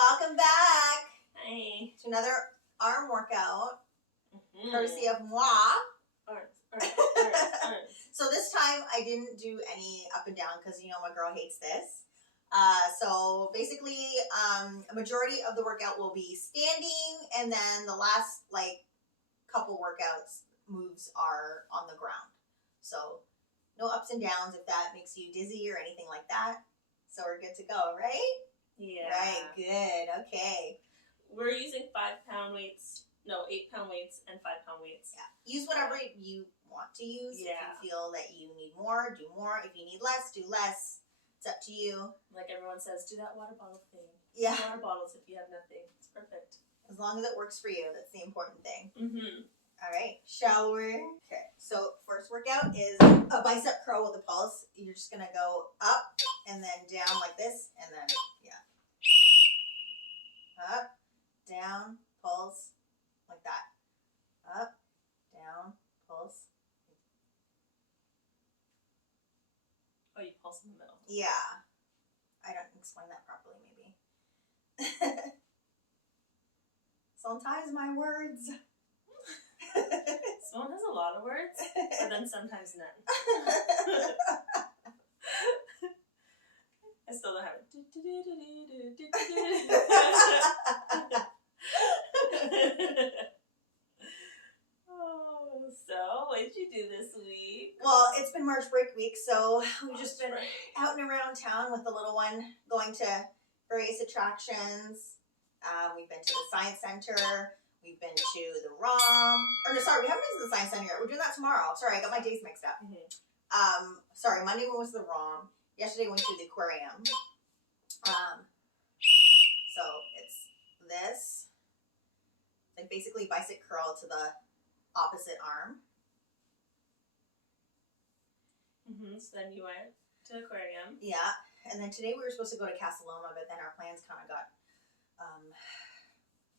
welcome back. Hi. To another arm workout, courtesy of moi. Arms. So this time I didn't do any up and down because my girl hates this. So basically, a majority of the workout will be standing, and then the last couple workouts moves are on the ground. So no ups and downs if that makes you dizzy or anything like that. So we're good to go, right? Yeah. Right, good. Okay. We're using 5-pound weights. No, 8-pound weights and 5-pound weights. Yeah. Use whatever you want to use. Yeah. If you feel that you need more, do more. If you need less, do less. It's up to you. Like everyone says, do that water bottle thing. Yeah. Water bottles if you have nothing. It's perfect. As long as it works for you. That's the important thing. Mm-hmm. All right. Shall we? Okay. So first workout is a bicep curl with a pulse. You're just going to go up and then down like this. And then, yeah. Up, down, pulse, like that. Up, down, pulse. Oh, you pulse in the middle. Yeah. I don't explain that properly, maybe. Sometimes my words. Simone has a lot of words, but then sometimes none. I still don't have it. So, what did you do this week? Well, it's been March break week, so we've just been out and around town with the little one, going to various attractions. We've been to the Science Center. We've been to the ROM. Or no, sorry, we haven't been to the Science Center yet. We're doing that tomorrow. Sorry, I got my days mixed up. Mm-hmm. Sorry, Monday we went to the ROM. Yesterday we went to the aquarium. So it's this. Like basically bicep curl to the opposite arm. Mm-hmm. So then you went to the aquarium. Yeah. And then today we were supposed to go to Casa Loma, but then our plans kind of got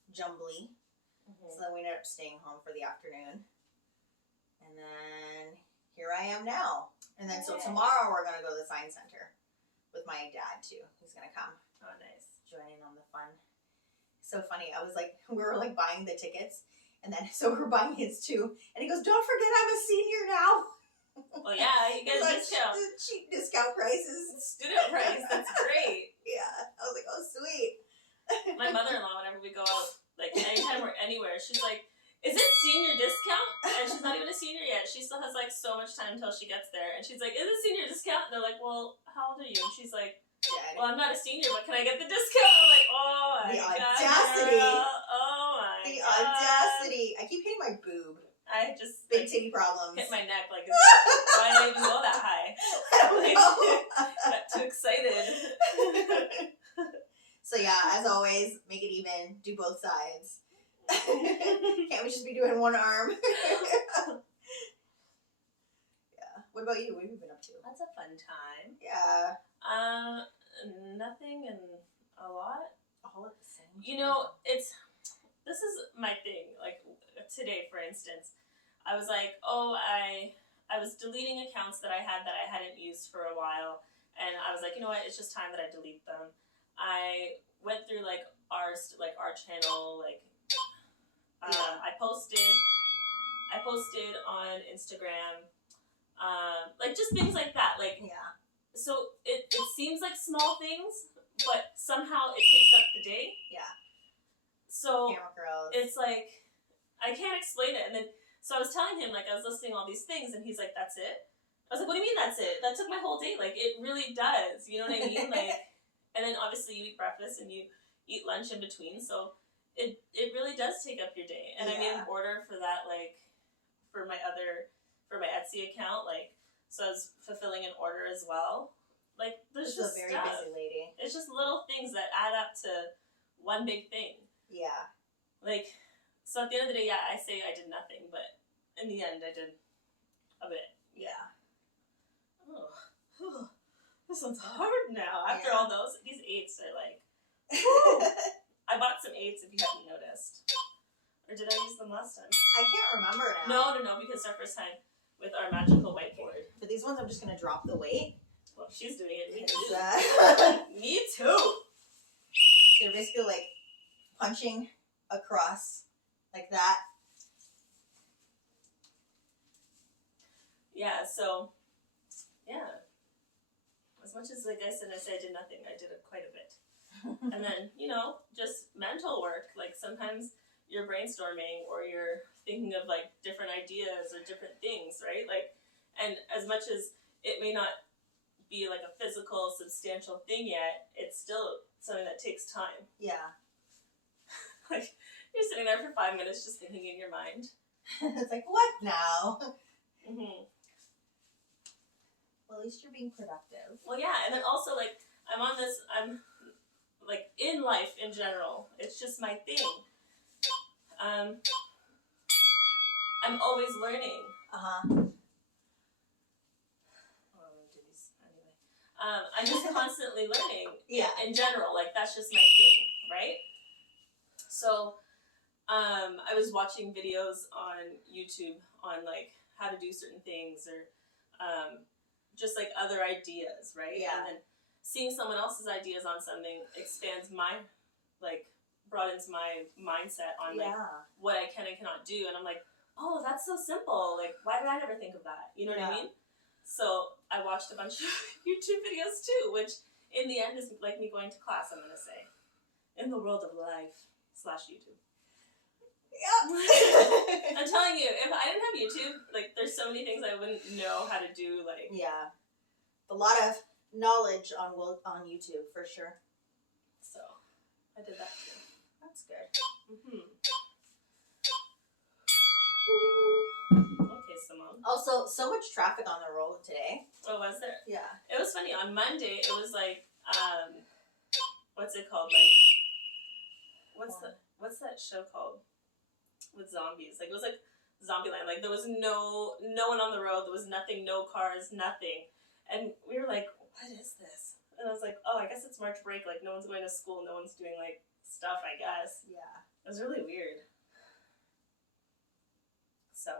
jumbly. Mm-hmm. So then we ended up staying home for the afternoon. And then here I am now. And then so tomorrow we're going to go to the Science Center with my dad too. He's going to come. Oh, nice. Join in on the fun. So funny. I was like, we were like buying the tickets. And then so we're buying his too. And he goes, don't forget I'm a senior now. Well, yeah, you get a discount. Cheap discount prices. Student price. That's great. Yeah. I was like, oh, sweet. My mother-in-law, whenever we go out, like anytime we're anywhere, she's like, is it senior discount? And she's not even a senior yet. She still has like so much time until she gets there. And she's like, is it senior discount? And they're like, well, how old are you? And she's like, well, I'm not a senior, but can I get the discount? I'm like, oh my god. The audacity. Oh my god. The audacity. I keep hitting my boob. I just big titty problems. Hit my neck like, why did I even go that high? I don't know. Got too excited. So yeah, as always, make it even. Do both sides. Can't we just be doing one arm? Yeah. What about you? What have you been up to? That's a fun time. Yeah. Nothing and a lot. All at the same time. This is my thing. Like today, for instance, I was like, I was deleting accounts that I hadn't used for a while, and I was like, you know what? It's just time that I delete them. I went through our channel, I posted on Instagram, just things like that, yeah. So it seems like small things, but somehow it takes up the day. Yeah. So Camera girls. it's like I can't explain it, and then so I was telling him I was listing all these things, and he's like, "That's it." I was like, "What do you mean that's it? That took my whole day. It really does. You know what I mean?" And then obviously you eat breakfast and you eat lunch in between, so it really does take up your day. And I made an order for that, for my Etsy account, so I was fulfilling an order as well. There's just a very stuff. busy lady. It's just little things that add up to one big thing. Yeah. So at the end of the day, I say I did nothing, but in the end, I did a bit. Yeah. Oh. This one's hard now. After all these 8s are I bought some 8s if you haven't noticed. Or did I use them last time? I can't remember now. No, because it's our first time with our magical whiteboard. For these ones, I'm just going to drop the weight. Well, she's doing it. Me Because, too. Me too. So you're basically like punching across like that. Yeah, so, yeah. As much as, like I said, I did nothing, I did it quite a bit. And then, just mental work. Like, sometimes you're brainstorming or you're thinking of, like, different ideas or different things, right? Like, and as much as it may not be, like, a physical, substantial thing yet, it's still something that takes time. Yeah. Like, you're sitting there for 5 minutes just thinking in your mind. It's like, what now? Mm-hmm. Well, at least you're being productive. Well, yeah, and then also, like, I'm, like, in life in general, it's just my thing. I'm always learning. I'm just constantly learning. Yeah. In general, like, that's just my thing, right? So, I was watching videos on YouTube on, like, how to do certain things or, just, like, other ideas, right? Yeah. And then seeing someone else's ideas on something expands my, like, broadens my mindset on, like, what I can and cannot do. And I'm like, oh, that's so simple. Like, why did I never think of that? You know what I mean? So I watched a bunch of YouTube videos too, which in the end is like me going to class, I'm going to say. In the world of life / YouTube. Yep. I'm telling you, if I didn't have YouTube, like, there's so many things I wouldn't know how to do, like... Yeah. A lot of knowledge on YouTube, for sure. So, I did that too. That's good. Mm-hmm. Okay, Simone. Also, so much traffic on the road today. Oh, was there? Yeah. It was funny. On Monday, it was like, what's it called? Like, what's that show called? With zombies. Like, it was like Zombieland. Like, there was no one on the road. There was nothing, no cars, nothing. And we were like, what is this? And I was like, oh, I guess it's March break. Like, no one's going to school. No one's doing, like, stuff, I guess. Yeah. It was really weird. So,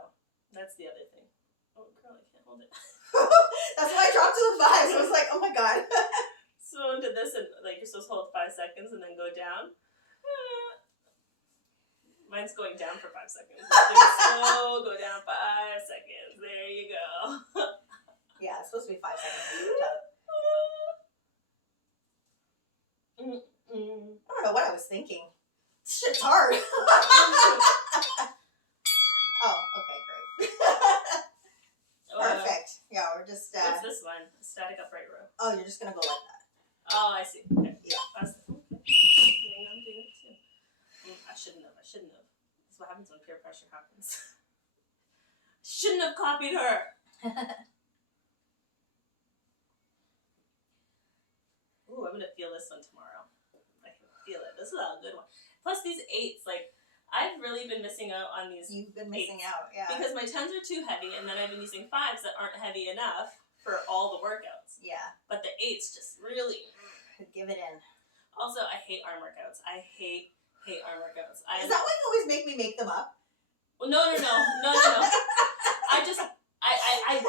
that's the other thing. Oh, girl, I can't hold it. That's why I dropped to the 5. So I was like, oh my god. Someone did this and, like, you're supposed to hold 5 seconds and then go down. Mine's going down for 5 seconds. Slow, go down 5 seconds. There you go. Yeah, it's supposed to be 5 seconds. I don't know what I was thinking. This shit's hard. Oh, okay, great. Perfect. Yeah, we're just... What's this one? Static upright row. Oh, you're just going to go like that. Oh, I see. Okay. Yeah. I'm doing it too. I shouldn't have. That's what happens when peer pressure happens. Shouldn't have copied her. Ooh, I'm gonna feel this one tomorrow. I can feel it. This is a good one. Plus these 8s, like, I've really been missing out on these. You've been missing 8s out, yeah. because my 10s are too heavy, and then I've been using 5s that aren't heavy enough for all the workouts. Yeah. But the 8s just really give it in. Also, I hate arm workouts. I hate arm workouts. Is that why you always make me make them up? Well, no. I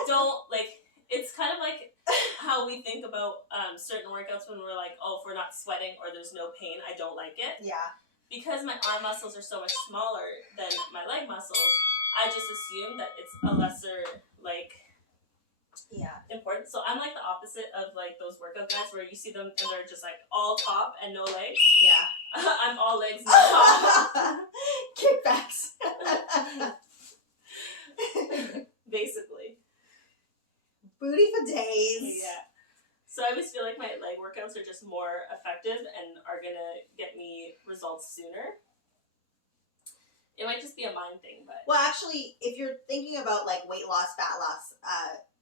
don't, like, it's kind of like how we think about certain workouts when we're like, oh, if we're not sweating or there's no pain, I don't like it. Yeah. Because my arm muscles are so much smaller than my leg muscles, I just assume that it's a lesser, like, important. So I'm like the opposite of, like, those workout guys where you see them and they're just like all top and no legs. Yeah. I'm all legs, no top. Kickbacks. Basically. Booty for days. Yeah. So I always feel like my leg workouts are just more effective and are gonna get me results sooner. It might just be a mind thing, but... Well, actually, if you're thinking about, like, weight loss, fat loss,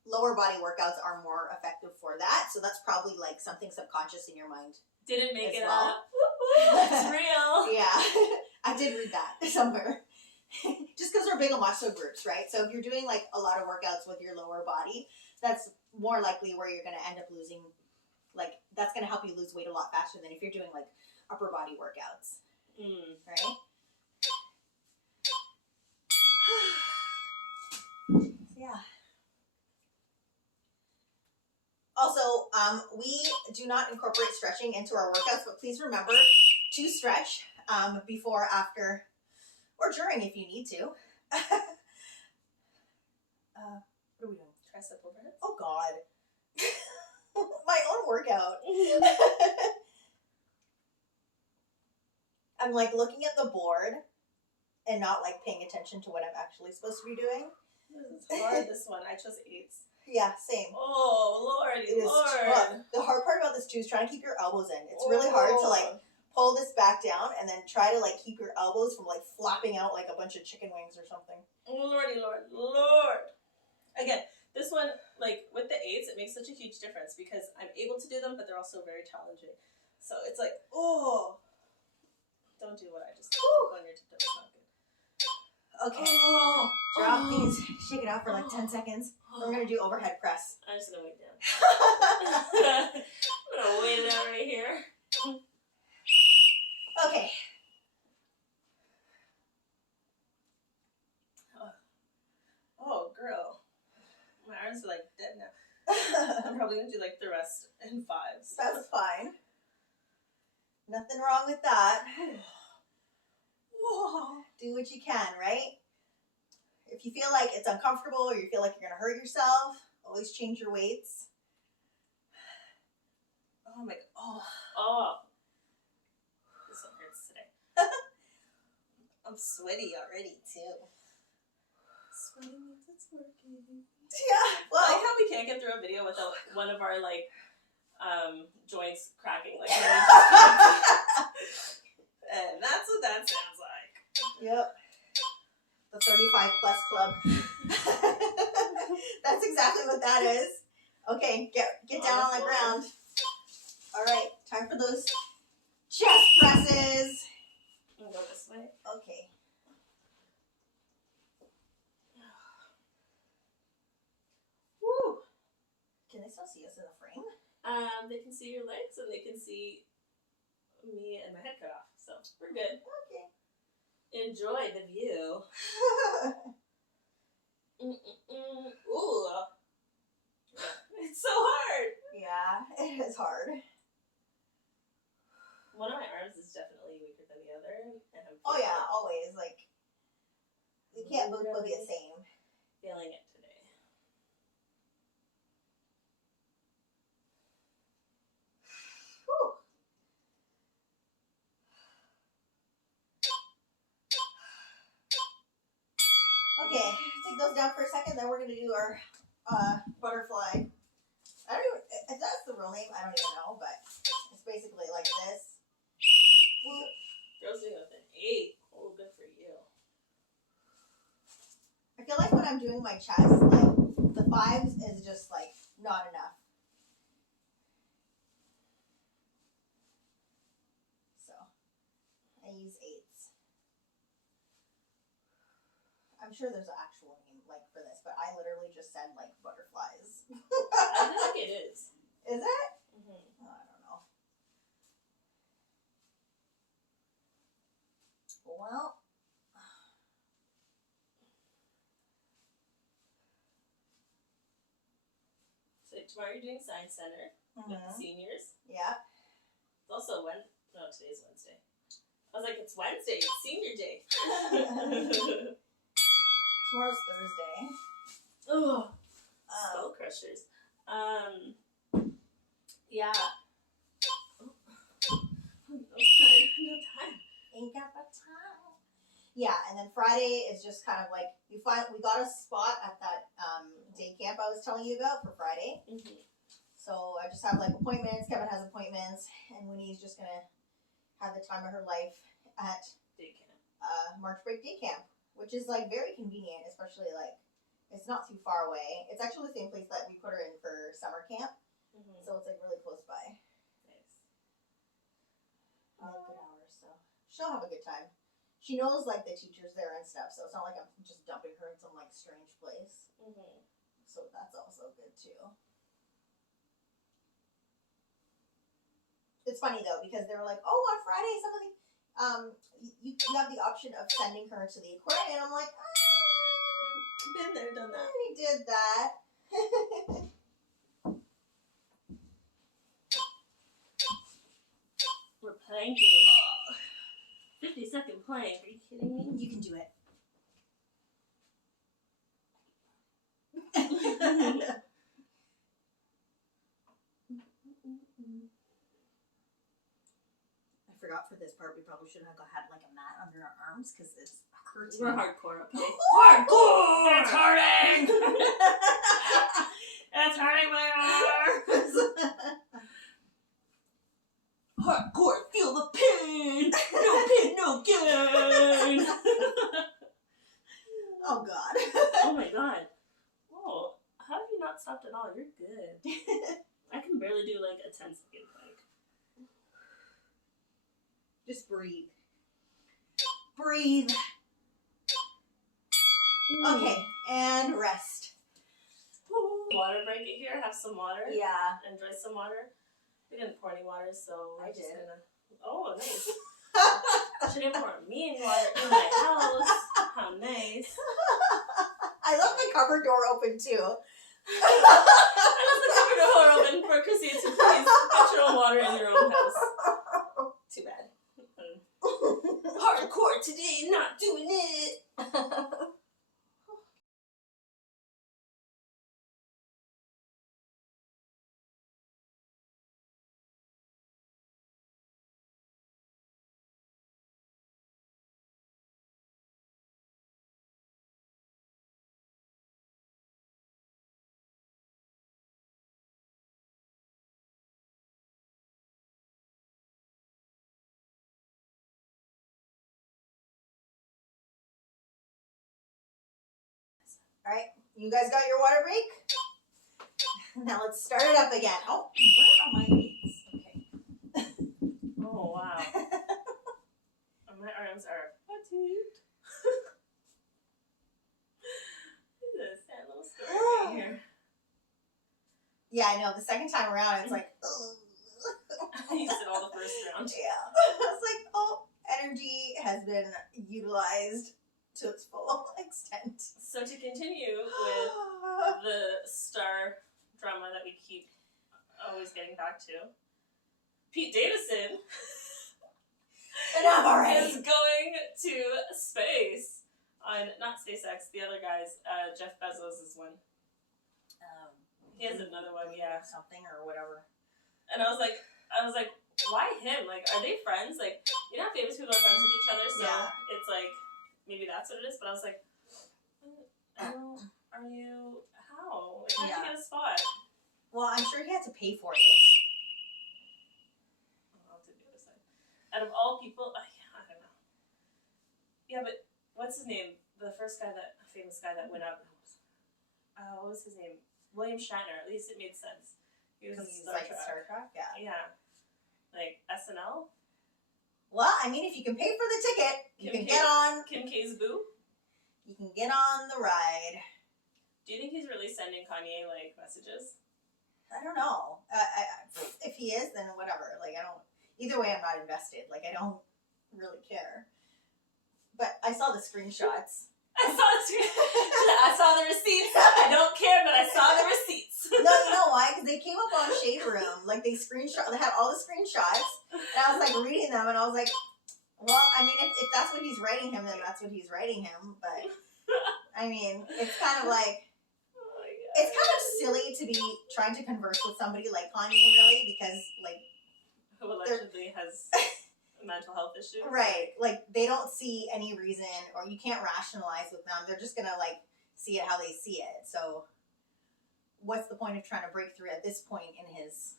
lower body workouts are more effective for that. So that's probably, like, something subconscious in your mind. Didn't make it well. up. It's real. Yeah. I did read that somewhere. Just because we're big on muscle groups, right? So if you're doing, like, a lot of workouts with your lower body, that's more likely where you're going to end up losing, like, that's going to help you lose weight a lot faster than if you're doing, like, upper body workouts. Right? Yeah. Also, we do not incorporate stretching into our workouts, but please remember to stretch before, after, or during if you need to. What are we doing? Tricep overhead. Oh God. My own workout. I'm like looking at the board and not like paying attention to what I'm actually supposed to be doing. This is hard, this one. I chose 8s. Yeah, same. Oh, Lordy, It is Lord. tough. The hard part about this too is trying to keep your elbows in. It's really hard to like pull this back down and then try to like keep your elbows from like flapping out like a bunch of chicken wings or something. Lordy, Lord, Lord. Again, this one, like with the 8s, it makes such a huge difference because I'm able to do them, but they're also very challenging. So it's like, oh, don't do what I just did on your tiptoes. It's not good. Okay. Oh, drop these. Shake it out for like 10 seconds. Then we're gonna do overhead press. I'm just gonna wait down. I'm gonna wait it out right here. Okay. Oh, girl. My arms are like dead now. I'm probably gonna do like the rest in 5s. That's fine. Nothing wrong with that. Do what you can, right? If you feel like it's uncomfortable or you feel like you're gonna hurt yourself, always change your weights. Oh my god. Oh. This one hurts today. I'm sweaty already too. Sweaty means it's working. Yeah. Well, I like how we can't get through a video without one of our like joints cracking. Like and that's what that sounds like. Yep. The 35 plus club. That's exactly what that is. Okay, get down on the ground. All right, time for those chest presses. I'm gonna go this way. Okay. Woo. Can they still see us in the frame? They can see your legs and they can see me and my head cut off. So we're good. Okay. Enjoy the view. Ooh. It's so hard. Yeah, it is hard. One of my arms is definitely weaker than the other. And I'm Oh yeah, always. Like, you can't both be the same. Feeling it today. Whew. Okay, take those down for a second, then we're going to do our butterfly. I don't even, if that's the real name, I don't even know, but it's basically like this. Girls doing it with an 8. Oh, good for you. I feel like when I'm doing my chest, like, the 5s is just, like, not enough. So, I use 8s. I'm sure there's an actual name, like, for this, but I literally just said, like, butterflies. I feel like it is. Is it? Mm-hmm. Oh, I don't know. Well. So tomorrow you're doing Science Center with the seniors. Yeah. It's also no, today's Wednesday. I was like, it's Wednesday. It's senior day. Tomorrow's Thursday. Oh, skull crushers. Yeah. No time. Ain't got the time. Yeah, and then Friday is just kind of like we got a spot at that day camp I was telling you about for Friday. Mm-hmm. So I just have like appointments. Kevin has appointments, and Winnie's just gonna have the time of her life at Day camp. March break day camp, which is like very convenient, especially like it's not too far away. It's actually the same place that we put her in for summer camp, so it's like really close by. Nice. Good hours, so she'll have a good time. She knows like the teachers there and stuff, so it's not like I'm just dumping her in some like strange place. So that's also good too. It's funny though because they were like, "Oh, on Friday, somebody, you have the option of sending her to the aquarium." And I'm like, Been there, done I that. already did that. We're planking. fucking plank. Are you kidding me? You can do it. I forgot for this part we probably should have had like a mat under our arms because it's hurting. We're hardcore, okay? Hardcore! It's hurting! It's hurting my arms! Hardcore, feel the pain! No pain, no gain! Oh god. Oh my god. Oh, how have you not stopped at all? You're good. I can barely do like a 10-second plank. Just breathe. Breathe. Okay, and rest. Water break it here. Have some water. Yeah. Enjoy some water. We didn't pour any water, so I we're just did. gonna. Oh, nice. She didn't pour me any water in my house. How nice. I love the cupboard door open too. I left the cupboard door open for Chrissy to please get your own water in your own house. Too bad. Hardcore today, not doing it. Alright, you guys got your water break? Now let's start it up again. Oh, where are my weights? Okay. Oh, wow. My arms are fatigued. This is a sad little story right here. Yeah, I know. The second time around, it's like, ugh. You did all the first round. Yeah. It's like, oh, energy has been utilized to its full extent. So to continue with the star drama that we keep always getting back to, Pete Davidson Enough already. is going to space on, not SpaceX, the other guys, Jeff Bezos is one. He has another one, yeah. Something or whatever. And I was like, why him? Like, are they friends? Like, you know how famous people are friends with each other? So Yeah. it's like, maybe that's what it is. But I was like, are you, how? Like, how'd you get a spot? Well, I'm sure he had to pay for it. I'll do the other side. Out of all people, I don't know. Yeah, but what's his name? The first guy famous guy that went up. What was his name? William Shatner. At least it made sense. He was Because he's like a Star Trek, yeah. Yeah. Like SNL. Well, I mean, if you can pay for the ticket, you can get on. Kim K's boo. You can get on the ride. Do you think he's really sending Kanye like messages? I don't know. If he is, then whatever. Like, I don't. Either way, I'm not invested. Like, I don't really care. But I saw the screenshots. I saw the receipts. I don't care, but I saw the receipts. No, you know why? Because they came up on Shade Room. Like, they had all the screenshots. And I was, like, reading them. And I was like, well, I mean, if that's what he's writing him, then that's what he's writing him. But, I mean, it's kind of like, it's kind of silly to be trying to converse with somebody like Kanye, really, because, like... Who allegedly has mental health issues. Right. Like, they don't see any reason, or you can't rationalize with them. They're just gonna, like, see it how they see it. So, what's the point of trying to break through at this point in his,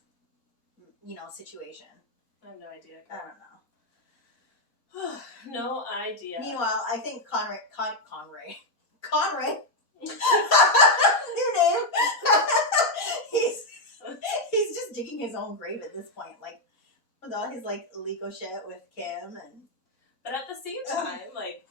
situation? I have no idea. I don't know. No idea. Meanwhile, I think Conray, new name. he's just digging his own grave at this point, like with all his like legal shit with Kim and. But at the same time, like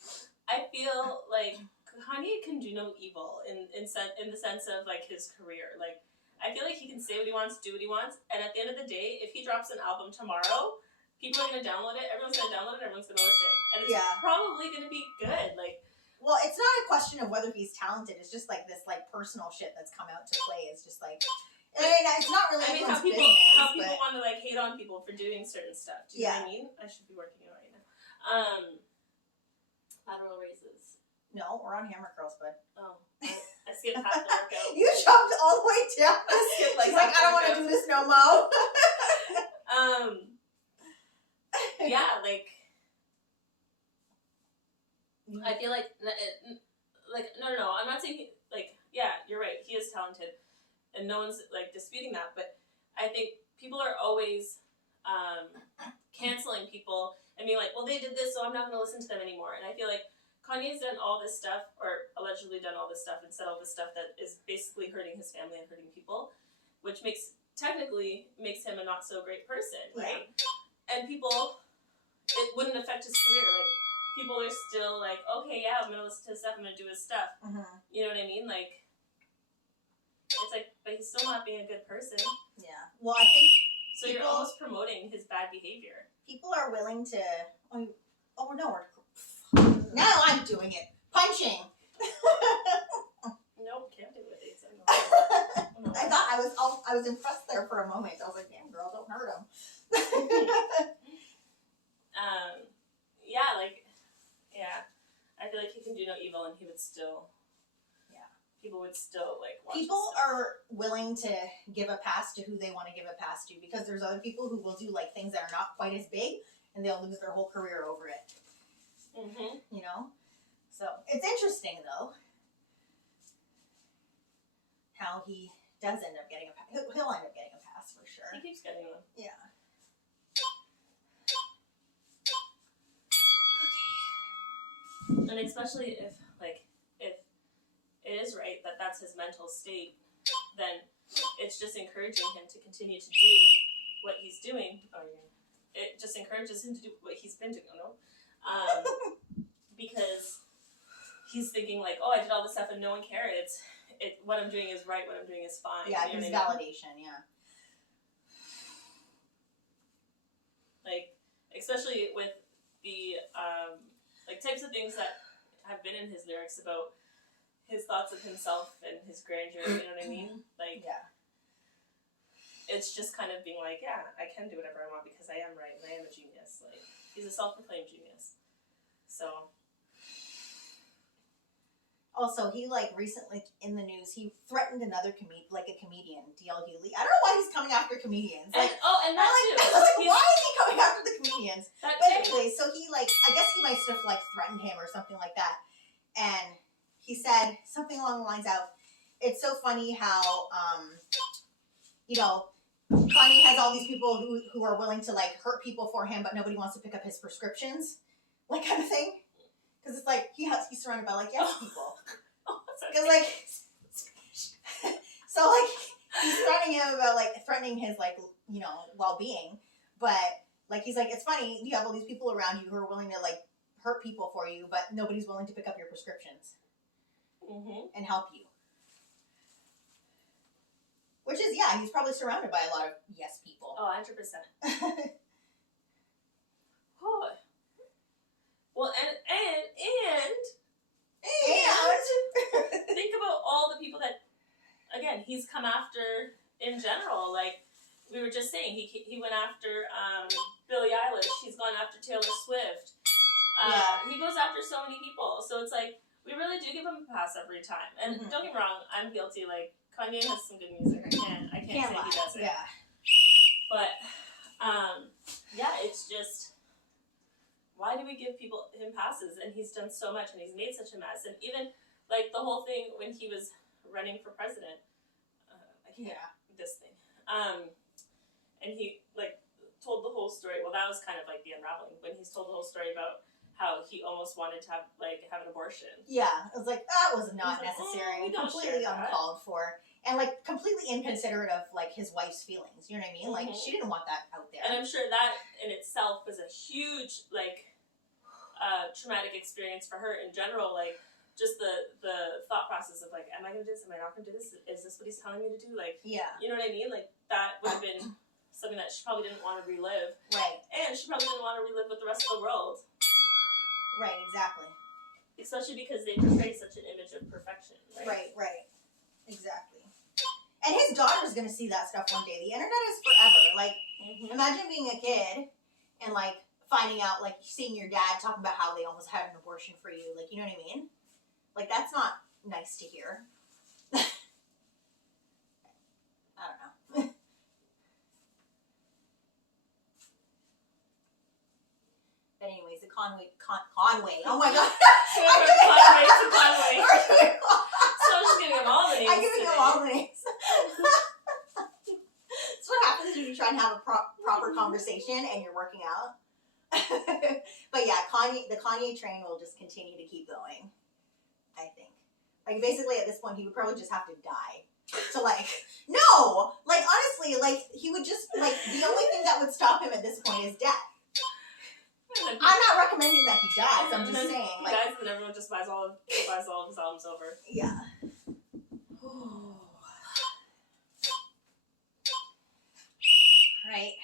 I feel like Kanye can do no evil in the sense of like his career. Like I feel like he can say what he wants, do what he wants, and at the end of the day, if he drops an album tomorrow, people are gonna download it. Everyone's gonna download it. Everyone's gonna listen, and it's probably gonna be good. Like. Well, it's not a question of whether he's talented. It's just like this like personal shit that's come out to play. It's just like, I mean, it's not really how people business, want to like hate on people for doing certain stuff. Do you know what I mean? I should be working it right now. No, we're on hammer curls, bud. Oh, I skipped half the workout. You jumped all the way down. Skip, like, She's like, half I don't the want to workout. do this no more. Yeah, like, I feel like, no, I'm not saying, yeah, you're right, he is talented, and no one's, like, disputing that, but I think people are always, canceling people and being like, well, they did this, so I'm not going to listen to them anymore, and I feel like Kanye's done all this stuff, or allegedly done all this stuff, and said all this stuff that is basically hurting his family and hurting people, which technically makes him a not so great person, right? Yeah. And people, it wouldn't affect his career. Like, people are still like, okay, yeah, I'm gonna listen to his stuff, I'm gonna do his stuff. Mm-hmm. You know what I mean? Like, it's like, but he's still not being a good person. Yeah. Well, I think so. You're almost promoting his bad behavior. People are willing to. Oh no, now I'm doing it. Punching. Nope, can't do it. I thought I was impressed there for a moment. I was like, damn girl, don't hurt him. Yeah, I feel like he can do no evil, and he would still. Yeah. People would still like. Watch people are willing to give a pass to who they want to give a pass to, because there's other people who will do like things that are not quite as big, and they'll lose their whole career over it. Mm-hmm. You know, so it's interesting though how he does end up getting a pass. He'll end up getting a pass for sure. He keeps getting them. Yeah. And especially if it is right that that's his mental state, then it's just encouraging him to continue to do what he's doing. It just encourages him to do what he's been doing. Because he's thinking like, oh, I did all this stuff and no one cared. What I'm doing is right. What I'm doing is fine. Yeah, it gives validation. Yeah. Like, especially with the types of things that have been in his lyrics about his thoughts of himself and his grandeur. You know what I mean? Like, yeah. It's just kind of being like, yeah, I can do whatever I want because I am right and I am a genius. Like, he's a self-proclaimed genius. So. Also, he recently in the news, he threatened another comedian, D.L. Hughley. I don't know why he's coming after comedians. And that too. Why is he coming after the comedians? But anyway, so he I guess he might have threatened him or something like that. And he said something along the lines of, "It's so funny how Kanye has all these people who are willing to hurt people for him, but nobody wants to pick up his prescriptions, kind of thing." Because it's he's surrounded by yes people. Because so he's threatening him about threatening his well-being, but he's it's funny, you have all these people around you who are willing to hurt people for you, but nobody's willing to pick up your prescriptions and help you. Which is he's probably surrounded by a lot of yes people. Oh, 100%. Oh. Well, and think about all the people that, again, he's come after in general. We were just saying, he went after Billie Eilish. He's gone after Taylor Swift. He goes after so many people. So it's we really do give him a pass every time. And don't get me wrong, I'm guilty. Kanye has some good music. I can't say he doesn't. Yeah. But it's just. Why do we give him passes? And he's done so much, and he's made such a mess. And even the whole thing when he was running for president, this thing, and he told the whole story. Well, that was kind of the unraveling when he's told the whole story about how he almost wanted to have an abortion. Yeah, it was that was not necessary, completely uncalled for, and completely inconsiderate of his wife's feelings. You know what I mean? She didn't want that out there. And I'm sure that in itself was a huge traumatic experience for her in general. Just the thought process of am I gonna do this? Am I not gonna do this? Is this what he's telling me to do? You know what I mean? That would have been something that she probably didn't want to relive. Right. And she probably didn't want to relive with the rest of the world. Right, exactly. Especially because they portray such an image of perfection. Right. Exactly. And his daughter's gonna see that stuff one day. The internet is forever. Imagine being a kid and finding out, seeing your dad talking about how they almost had an abortion for you. You know what I mean? Like, that's not nice to hear. I don't know. But anyways, the Conway. Oh my god. So we're from Conway to Conway. So I'm just giving them all the names. I'm giving them all the names. That's what happens when you try and have a proper conversation and you're working out. But yeah, the Kanye train will just continue to keep going, I think. Like, basically at this point he would probably just have to die. So like, no! Like, honestly, like, he would just, like, the only thing that would stop him at this point is death. I'm not recommending that he dies, I'm just saying. He like, dies and everyone just buys all of his albums over. Yeah. Right.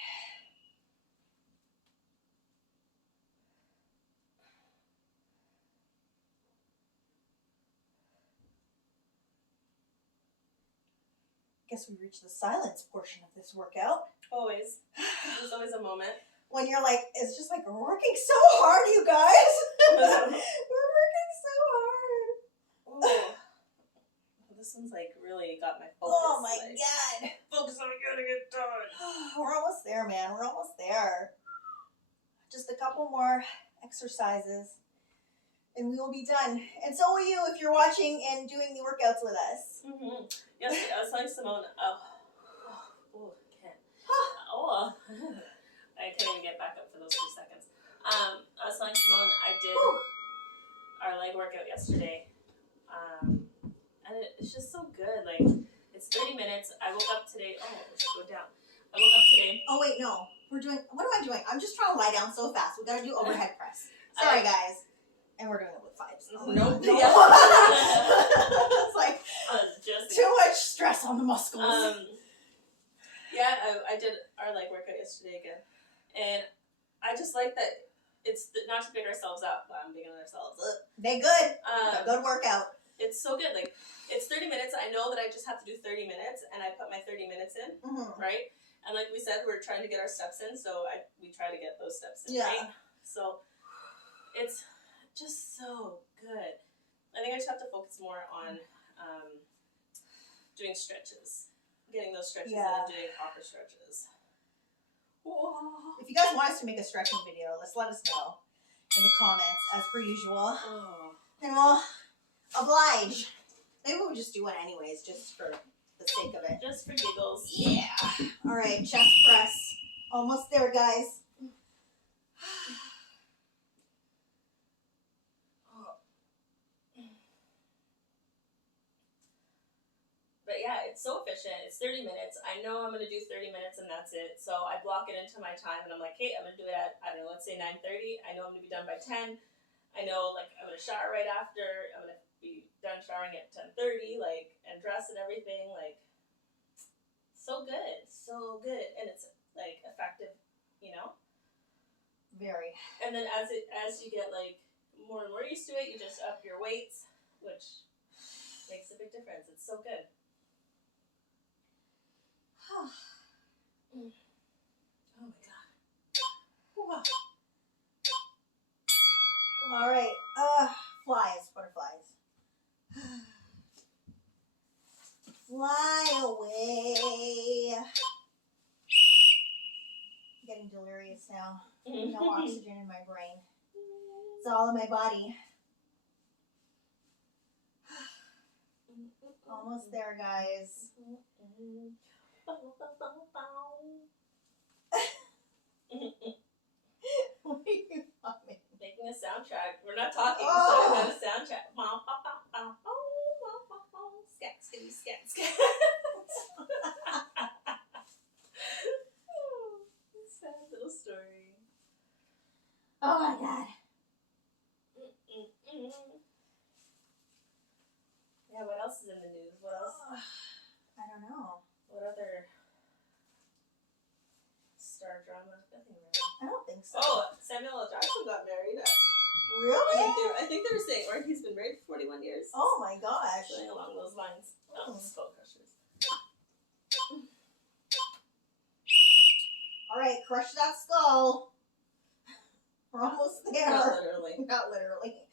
Guess we reached the silence portion of this workout. Always. There's always a moment. When you're like, it's just like, we're working so hard, you guys. We're working so hard. Oh. This one's like really got my focus. Oh my god. Focus on getting it done. We're almost there, man. We're almost there. Just a couple more exercises and we will be done. And so will you if you're watching and doing the workouts with us. Mm-hmm. Yes, I was telling Simone, I can't even get back up for those 2 seconds. I was telling Simone I did our leg workout yesterday. And it's just so good. Like, it's 30 minutes. I woke up today. Oh, I should go down. I woke up today. Oh, wait, no. What am I doing? I'm just trying to lie down so fast. We gotta do overhead press. Sorry, guys. And we're doing it with fives. Oh, nope. no. Yeah. It's like, just too much stress on the muscles. Yeah, I did our leg workout yesterday again. And I just like that it's not to pick ourselves up, but I'm picking ourselves up. They good. It's a good workout. It's so good. Like, it's 30 minutes. I know that I just have to do 30 minutes, and I put my 30 minutes in, right? And like we said, we're trying to get our steps in, so we try to get those steps in, right? So it's just so good. I think I just have to focus more on doing stretches, getting those stretches in and doing proper stretches. If you guys want us to make a stretching video, let us know in the comments, as per usual. And we'll oblige. Maybe we'll just do one anyways, just for the sake of it. Just for giggles. Yeah. All right, chest press. Almost there, guys. But yeah, it's so efficient. It's 30 minutes. I know I'm going to do 30 minutes and that's it. So I block it into my time and I'm like, hey, I'm going to do it at, I don't know, let's say 9:30. I know I'm going to be done by 10. I know, like, I'm going to shower right after. I'm going to be done showering at 10:30, like, and dress and everything. Like, so good. So good. And it's, like, effective, you know? Very. And then as you get, like, more and more used to it, you just up your weights, which makes a big difference. It's so good. Oh my god. Wow. All right. Flies, butterflies. Fly away. I'm getting delirious now. No oxygen in my brain. It's all in my body. Almost there, guys. What are you humming? Making a soundtrack. We're not talking, so I got a soundtrack. Scat, skitty, scat, scat. Sad little story. Oh my god. Yeah, what else is in the news? What else? I don't know. What other star drama? Nothing really. I don't think so. Oh, Samuel L. Jackson got married. Really? I think they were saying, or he's been married for 41 years. Oh my gosh. Something along those lines. Skull crushers. Alright, crush that skull. We're almost there. Not literally. Not literally.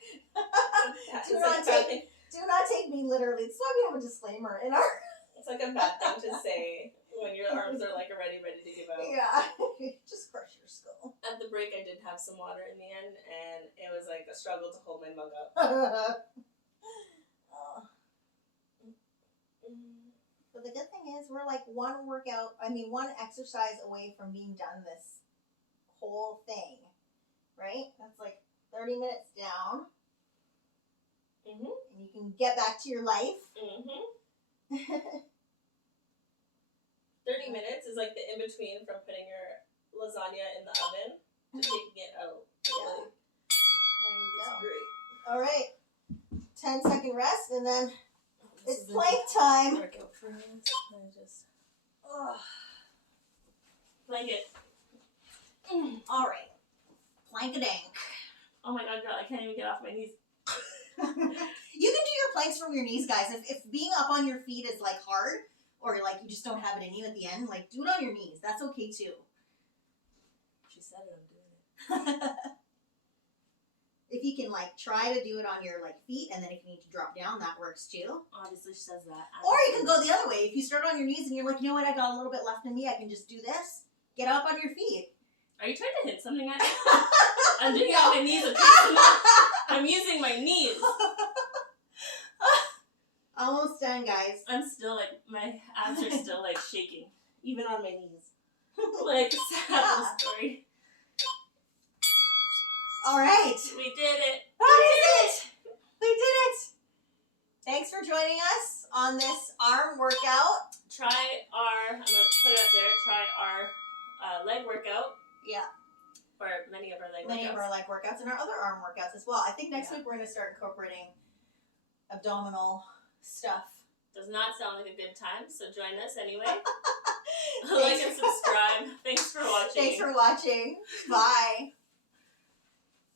2 do not take me literally. That's why we have a disclaimer in our. It's like a bad thing to say when your arms are like already ready to give out. Yeah, just crush your skull. At the break, I did have some water in the end, and it was like a struggle to hold my mug up. But the good thing is we're like one exercise away from being done this whole thing, right? That's like 30 minutes down. Mm-hmm. And you can get back to your life. Mm-hmm. 30 minutes is like the in-between from putting your lasagna in the oven to taking it out. Yeah. There you go. Great. All right. 10-second rest, and then it's plank time. Workout for us. Blanket. All right. Plank-a-dank. Oh my god, girl, I can't even get off my knees. You can do your planks from your knees, guys. If being up on your feet is like hard, or like you just don't have it in you at the end, like do it on your knees. That's okay too. She said it, I'm doing it. If you can like try to do it on your like feet, and then if you need to drop down, that works too. Obviously, she says that. Or you can go the other way. If you start on your knees and you're like, you know what, I got a little bit left in me, I can just do this. Get up on your feet. Are you trying to hit something at me? I'm doing it on my knees. I'm using my knees. Almost done, guys. I'm still like, my abs are still like shaking, even on my knees. Like, sad story. All right. We did it. That is it. We did it. Thanks for joining us on this arm workout. I'm going to put it up there, try our leg workout. Yeah. Or many of our leg workouts. Many of our leg workouts and our other arm workouts as well. I think next week we're going to start incorporating abdominal stuff. Does not sound like a good time, so join us anyway. Like and subscribe. Thanks for watching. Thanks for watching. Bye.